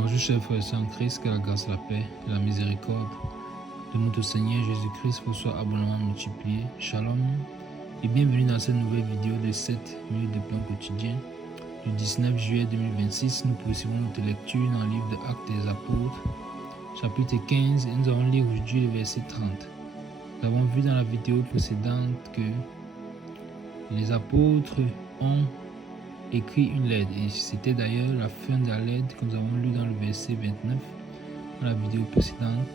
Bonjour chers frères et sœurs en Christ, que la grâce, la paix et la miséricorde de notre Seigneur Jésus-Christ vous soit abondamment multipliée. Shalom et bienvenue dans cette nouvelle vidéo de 7 minutes de pain quotidien du 19 juillet 2026. Nous poursuivons notre lecture dans le livre de Actes des Apôtres, chapitre 15, et nous allons lire aujourd'hui le verset 30. Nous avons vu dans la vidéo précédente que les apôtres ont écrit une lettre, et c'était d'ailleurs la fin de la lettre que nous avons lue dans le verset 29 dans la vidéo précédente,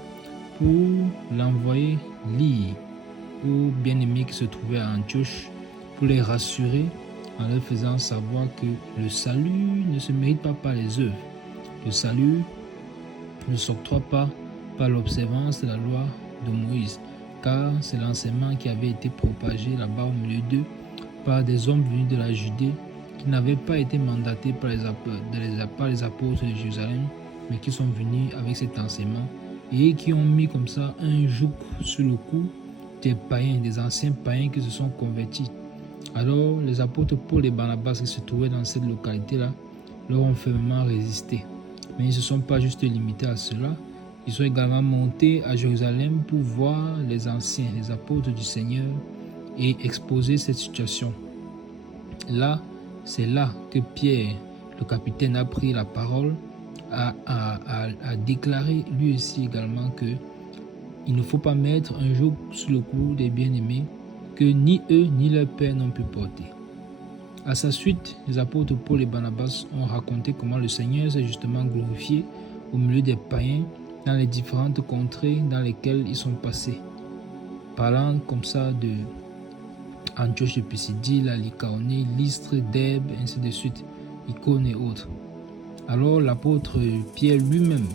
pour l'envoyer lire aux bien-aimés qui se trouvaient à Antioche, pour les rassurer en leur faisant savoir que le salut ne se mérite pas par les œuvres. Le salut ne s'octroie pas par l'observance de la loi de Moïse, car c'est l'enseignement qui avait été propagé là-bas au milieu d'eux par des hommes venus de la Judée, qui n'avaient pas été mandatés par les apôtres de Jérusalem, mais qui sont venus avec cet enseignement et qui ont mis comme ça un joug sur le cou des païens, des anciens païens qui se sont convertis. Alors les apôtres Paul et Barnabas qui se trouvaient dans cette localité-là leur ont fermement résisté. Mais ils ne se sont pas juste limités à cela, ils sont également montés à Jérusalem pour voir les anciens, les apôtres du Seigneur, et exposer cette situation. Là, c'est là que Pierre, le capitaine, a pris la parole, a déclaré lui aussi également que il ne faut pas mettre un joug sur le cou des bien-aimés que ni eux ni leur père n'ont pu porter. À sa suite, les apôtres Paul et Barnabas ont raconté comment le Seigneur s'est justement glorifié au milieu des païens dans les différentes contrées dans lesquelles ils sont passés, parlant comme ça de Antioche de Pisidie, la Lycaonie, Lystre, Derbe, ainsi de suite, Icône et autres. Alors l'apôtre Pierre lui-même,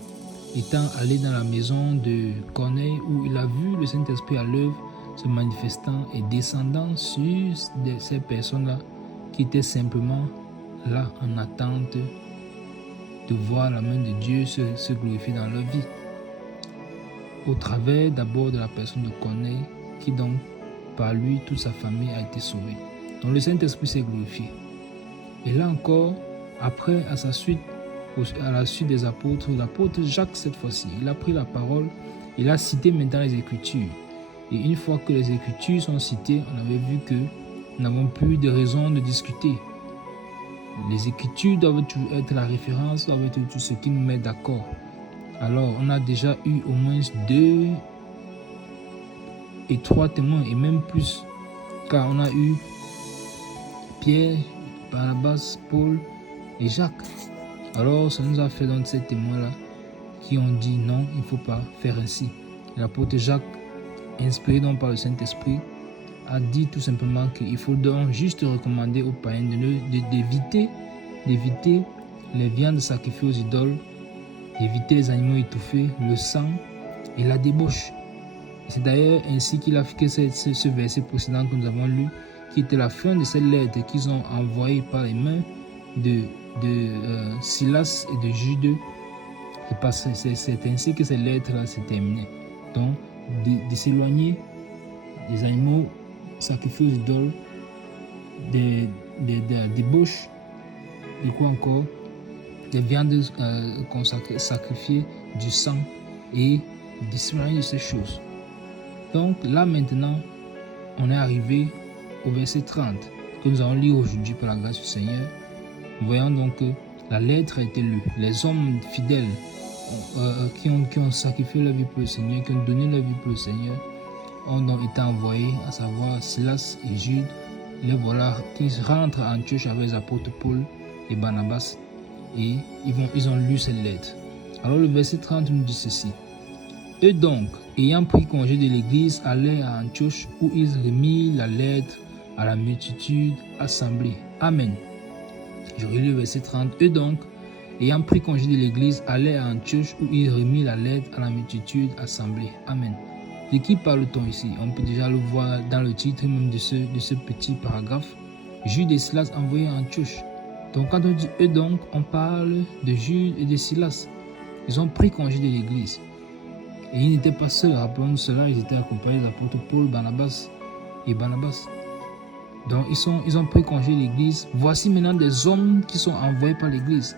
étant allé dans la maison de Corneille où il a vu le Saint-Esprit à l'œuvre, se manifestant et descendant sur ces personnes-là qui étaient simplement là en attente de voir la main de Dieu se glorifier dans leur vie. Au travers d'abord de la personne de Corneille, qui donc par lui, toute sa famille a été sauvée. Donc le Saint-Esprit s'est glorifié. Et là encore, après, à la suite des apôtres, l'apôtre Jacques, cette fois-ci, il a pris la parole, il a cité maintenant les Écritures. Et une fois que les Écritures sont citées, on avait vu que nous n'avons plus de raison de discuter. Les Écritures doivent toujours être la référence, doivent être tout ce qui nous met d'accord. Alors, on a déjà eu au moins 2 et 3 témoins, et même plus, car on a eu Pierre, Barnabas, Paul et Jacques. Alors ça nous a fait donc ces témoins-là qui ont dit non, il ne faut pas faire ainsi. L'apôtre Jacques, inspiré donc par le Saint-Esprit, a dit tout simplement qu'il faut donc juste recommander aux païens d'éviter les viandes sacrifiées aux idoles, d'éviter les animaux étouffés, le sang et la débauche. C'est d'ailleurs ainsi qu'il a fait ce verset précédent que nous avons lu, qui était la fin de cette lettre qu'ils ont envoyée par les mains de Silas et de Jude. C'est ainsi que cette lettre-là s'est terminée. Donc, de s'éloigner des animaux sacrifiés aux idoles, de la débauche, et quoi encore, des viandes sacrifiées, du sang, et de s'éloigner de ces choses. Donc là maintenant, on est arrivé au verset 30 que nous allons lire aujourd'hui par la grâce du Seigneur. Nous voyons donc que la lettre a été lue. Les hommes fidèles qui ont sacrifié leur vie pour le Seigneur, qui ont donné leur vie pour le Seigneur, ont donc été envoyés, à savoir Silas et Jude. Les voilà qui rentrent à Antioche avec les apôtres Paul et Barnabas, et ils ont lu cette lettre. Alors le verset 30 nous dit ceci. Eux donc, ayant pris congé de l'église, allèrent à Antioche où ils remirent la lettre à la multitude assemblée. Amen. Je relis le verset 30. Eux donc, ayant pris congé de l'église, allèrent à Antioche où ils remirent la lettre à la multitude assemblée. Amen. De qui parle-t-on ici? On peut déjà le voir dans le titre même de ce petit paragraphe. Jude et Silas envoyés à Antioche. Donc quand on dit eux donc, on parle de Jude et de Silas. Ils ont pris congé de l'église. Et ils n'étaient pas seuls, rappelons-nous cela, ils étaient accompagnés des apôtres Paul, Barnabas et Barnabas. Donc ils ont pris congé de l'église. Voici maintenant des hommes qui sont envoyés par l'église.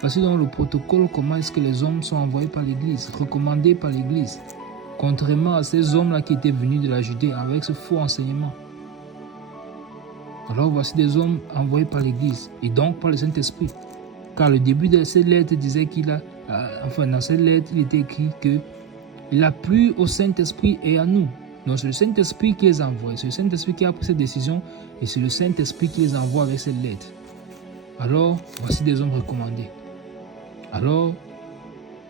Voici donc le protocole, comment est-ce que les hommes sont envoyés par l'Église, recommandés par l'Église, contrairement à ces hommes-là qui étaient venus de la Judée avec ce faux enseignement. Alors voici des hommes envoyés par l'Église et donc par le Saint-Esprit. Car le début de cette lettre disait dans cette lettre, il était écrit que il a plu au Saint-Esprit et à nous. Donc c'est le Saint-Esprit qui les envoie, c'est le Saint-Esprit qui a pris cette décision et c'est le Saint-Esprit qui les envoie avec cette lettre. Alors, voici des hommes recommandés. Alors,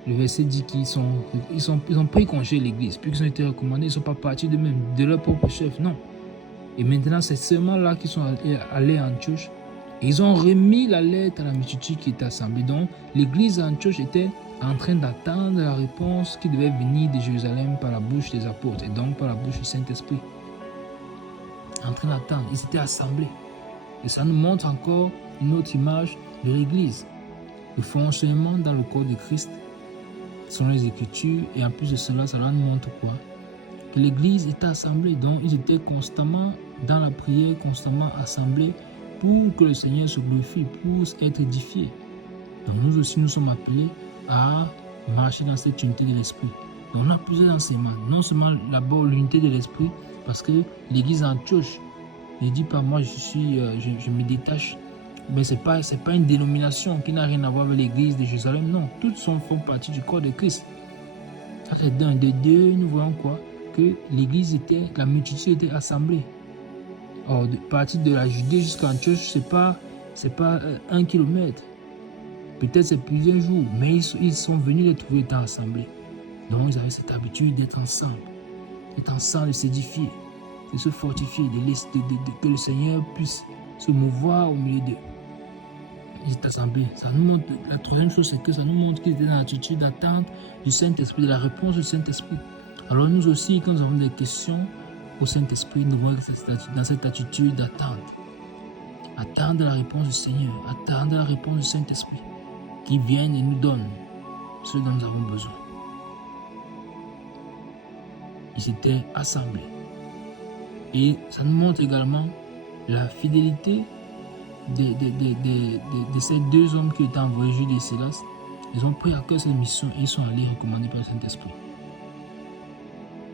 le verset dit qu'ils ont pris congé de l'Église, puis qu'ils ont été recommandés, ils ne sont pas partis de même, de leur propre chef, non. Et maintenant, c'est seulement là qu'ils sont allés à Antioche. Et ils ont remis la lettre à la multitude qui était assemblée. Donc, l'église d'Antioche était en train d'attendre la réponse qui devait venir de Jérusalem par la bouche des apôtres et donc par la bouche du Saint-Esprit. En train d'attendre, ils étaient assemblés. Et ça nous montre encore une autre image de l'église. Le fonctionnement dans le corps de Christ, selon les Écritures. Et en plus de cela, ça nous montre quoi? Que l'église était assemblée. Donc, ils étaient constamment dans la prière, constamment assemblés pour que le Seigneur se glorifie, pour être édifié. Donc nous aussi, nous sommes appelés à marcher dans cette unité de l'esprit. Donc on a plusieurs enseignements. Non seulement d'abord l'unité de l'esprit, parce que l'église d'Antioche ne dit pas moi je me détache, mais c'est pas une dénomination qui n'a rien à voir avec l'église de Jérusalem. Non, toutes font partie du corps de Christ. Ça c'est d'un de deux, nous voyons quoi? Que la multitude était assemblée. Or, de partir de la Judée jusqu'à Antioche, c'est pas 1 kilomètre. Peut-être c'est plusieurs jours, mais ils sont venus les trouver étant assemblés. Donc, ils avaient cette habitude d'être ensemble, de s'édifier, de se fortifier, que le Seigneur puisse se mouvoir au milieu d'eux. Ils étaient assemblés. Ça nous montre, la troisième chose, c'est que ça nous montre qu'ils étaient dans l'attitude d'attente du Saint-Esprit, de la réponse du Saint-Esprit. Alors, nous aussi, quand nous avons des questions au Saint-Esprit, nous devons être dans cette attitude d'attente. Attendre la réponse du Seigneur, attendre la réponse du Saint-Esprit qui vienne et nous donne ce dont nous avons besoin. Ils étaient assemblés. Et ça nous montre également la fidélité de ces deux hommes qui étaient envoyés, Jude et Silas. Ils ont pris à cœur cette mission et ils sont allés recommandés par le Saint-Esprit.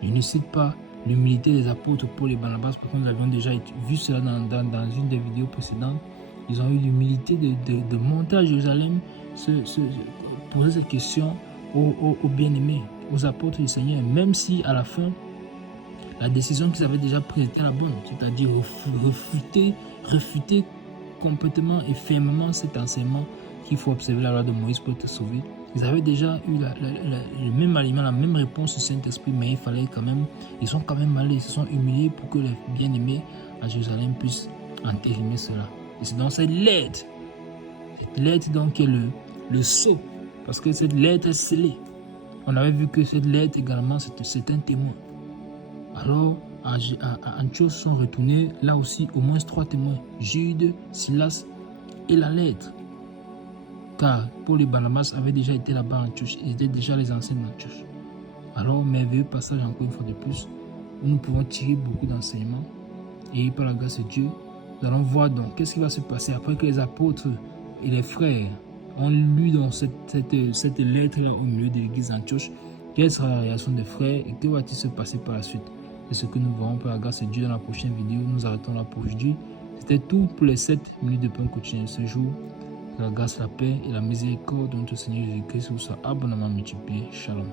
Il ne cite pas l'humilité des apôtres Paul et Barnabas, parce que nous avions déjà vu cela dans une des vidéos précédentes. Ils ont eu l'humilité de monter à Jérusalem, poser cette question aux bien-aimés, aux apôtres du Seigneur, même si à la fin, la décision qu'ils avaient déjà prise était la bonne, c'est-à-dire refuter complètement et fermement cet enseignement qu'il faut observer la loi de Moïse pour être sauvé. Ils avaient déjà eu le même aliment, la même réponse du Saint-Esprit, mais ils sont quand même allés, ils se sont humiliés pour que les bien-aimés à Jérusalem puissent entériner cela. Et c'est dans cette lettre donc qui est le sceau, parce que cette lettre est scellée. On avait vu que cette lettre également, c'est un témoin. Alors, à Antioche sont retournés, là aussi, au moins 3 témoins, Jude, Silas et la lettre. Car Paul et Barnabas avaient déjà été là-bas à Antioche, ils étaient déjà les anciens d'Antioche. Alors, merveilleux passage encore une fois de plus, où nous pouvons tirer beaucoup d'enseignements. Et par la grâce de Dieu, nous allons voir donc qu'est-ce qui va se passer après que les apôtres et les frères ont lu dans cette lettre-là au milieu de l'église d'Antioche. Quelle sera la réaction des frères et que va-t-il se passer par la suite? C'est ce que nous verrons par la grâce de Dieu dans la prochaine vidéo. Nous arrêtons là pour aujourd'hui. C'était tout pour les 7 minutes de pain quotidien ce jour. La grâce, la paix et la miséricorde de notre Seigneur Jésus-Christ vous soient abondamment multipliés. Shalom.